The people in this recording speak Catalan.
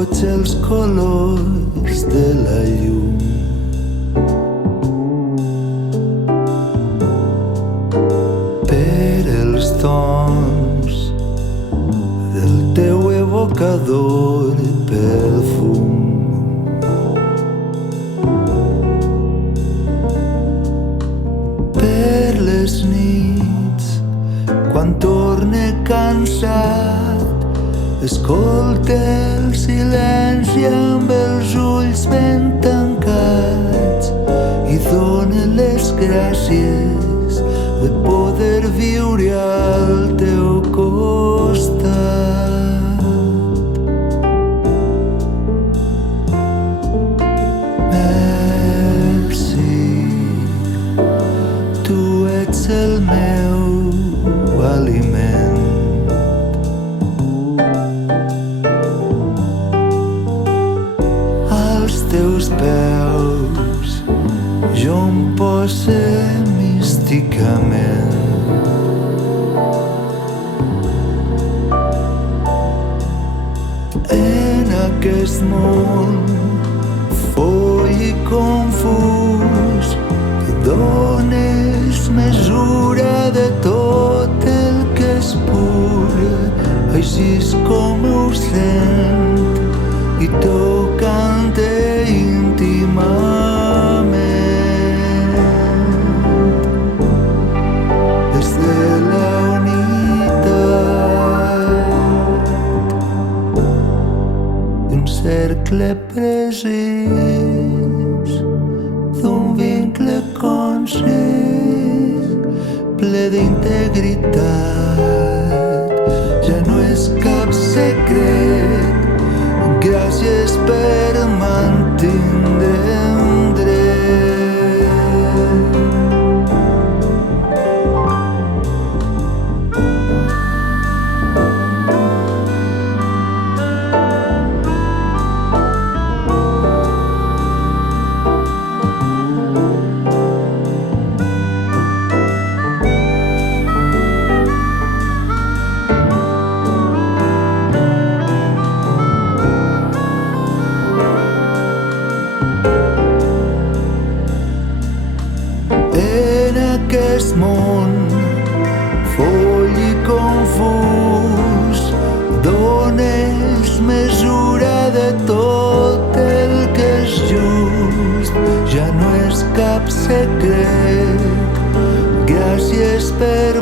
tots els colors de la llum. Per els tons del teu evocador perfum. Per les nits, quan torne cansat, escolta el silenci amb els ulls ben tancats i dona les gràcies de poder viure al teu costat. Merci, tu ets el meu aliment. Als teus peus jo em pose místicament. En aquest món foll i confús que dones mesura de tot el que és pur, així és com ho sent i tocant íntimament. Des de la unitat d'un cercle precís, d'un vincle concís, ple d'integritat. Ja no és cap secret, gràcies per mantindre'm dret. En aquest món foll i confús dones mesura de tot el que és just. Ja no és cap secret, gràcies per